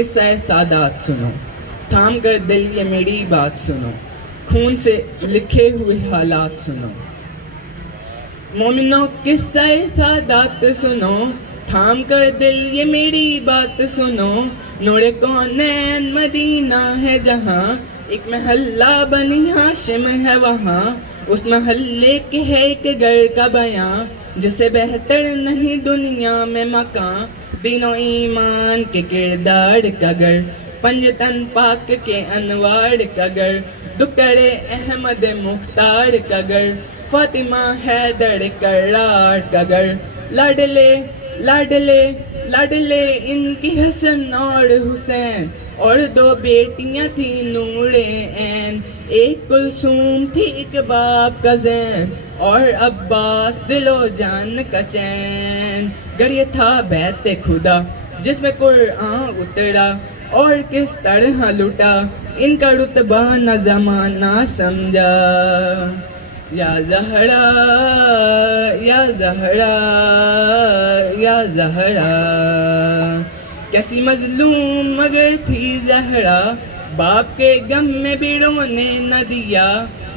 قصہ سادات سنو، تھام کر دل یہ میری بات سنو، خون سے لکھے ہوئے حالات سنو۔ مومنوں قصہ سادات سنو، تھام کر دل یہ میری بات سنو۔ نور کونین مدینہ ہے جہاں، ایک محلہ بنی ہاشم ہے وہاں۔ اس محلے کے ہے ایک گھر کا بیاں، جسے بہتر نہیں دنیا میں مکان۔ دین و ایمان کے کردار کا گھر، پنجتن پاک کے انوار کا گھر۔ دکر احمد مختار کا گھر، فاطمہ حیدر کرار کا گھر۔ لاڈلے لاڈلے لاڈلے ان کی حسن اور حسین، اور دو بیٹیاں تھیں نور عین۔ ایک کلثوم تھی ایک باپ کا زین، اور عباس دل و جان کا چین۔ گھر یہ تھا بیت خدا جس میں قرآن اترا، اور کس طرح لٹا ان کا رتبہ نہ زمانہ سمجھا۔ یا زہرا یا زہرا یا زہرا، کیسی مظلوم مگر تھی زہرا، باپ کے غم میں بھی رونے نہ دیا۔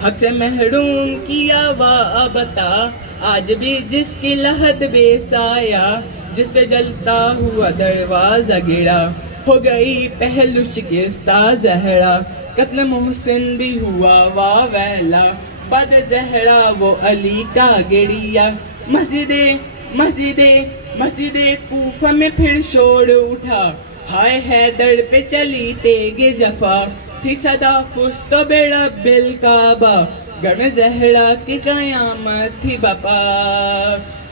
حق سے محروم کیا وابتا، آج بھی جس کی لحد بے سایہ، جس پہ جلتا ہوا دروازہ گرا۔ ہو گئی پہلو شکستہ زہرا، قتل محسن بھی ہوا واہ ویلا۔ بد زہرا وہ علی کا گریا، مسجد کوفہ میں پھر شور اٹھا۔ ہائے حیدر پہ چلی تیغ جفا، تھی صدا فزت برب الکعبہ، گھر میں زہرا کی قیامت تھی بپا۔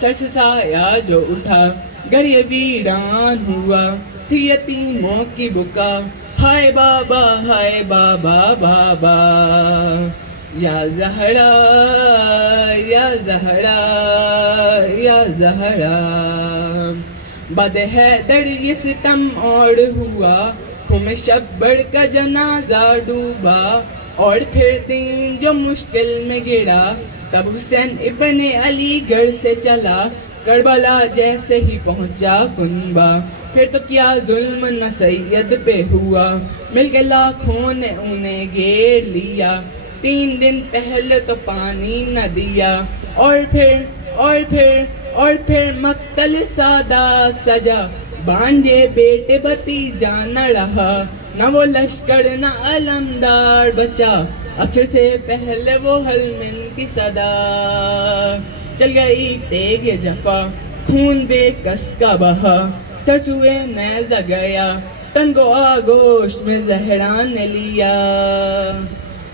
سر سے سایہ جو اٹھا گھر یہ ویران ہوا، تھی یتیموں کی بکا۔ ہائے بابا بابا، یا زہرا یا زہرا یا زہرا۔ بعد حیدر یہ ستم اور ہوا، خون شبر کا جنازہ ڈوبا۔ اور پھر دین جو مشکل میں گرا، تب حسین ابن علی گھر سے چلا، کربلا جیسے ہی پہنچا کنبہ۔ پھر تو کیا ظلم نہ سید پہ ہوا، مل کے لاکھوں نے انہیں گھیر لیا۔ 3 دن پہلے تو پانی نہ دیا، اور پھر مقتل سادات سجا۔ بانجے بیٹے بھتیجا نہ رہا، نہ وہ لشکر نہ علمدار بچا۔ عصر سے پہلے وہ حلمن کی صدا، چل گئی تیغ جفا، خون بے کس کا بہا۔ سر سوئے نیزہ گیا، تن کو آغوش میں زہرا نے لیا۔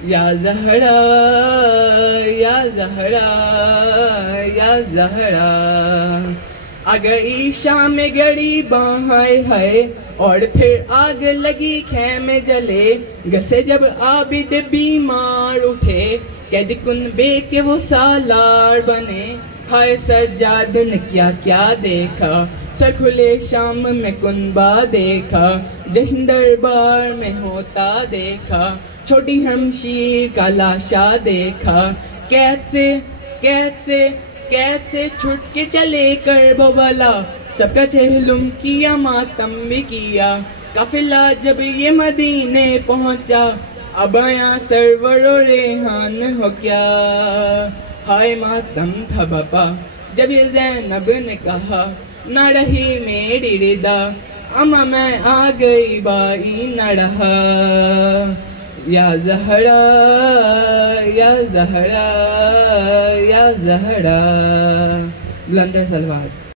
یا زہرا یا زہرا یا زہرا، آ گئی شام غریباں ہائے ہائے، اور پھر آگ لگی خیمے جلے۔ گسے جب عابد بیمار اٹھے، قید کنبے کے وہ سالار بنے۔ ہائے سجاد نے کیا کیا دیکھا، سر کھلے شام میں کنبہ دیکھا، جشن دربار میں ہوتا دیکھا۔ چھوٹی ہمشیر کا لاشا دیکھا، قید سے چھٹ کے چلے کربلا۔ سب کا چہلم کیا ماتم بھی کیا، قافلہ جب یہ مدینے پہنچا، اب آیا سرور و ریحان ہو کیا۔ ہائے ماتم تھا بپا جب یہ زینب نے کہا، نہ رہی میری ردا، اما میں آ گئی بائی نہ رہا۔ یا زہرا یا زہرا یا زہرا، بلندر سلوات۔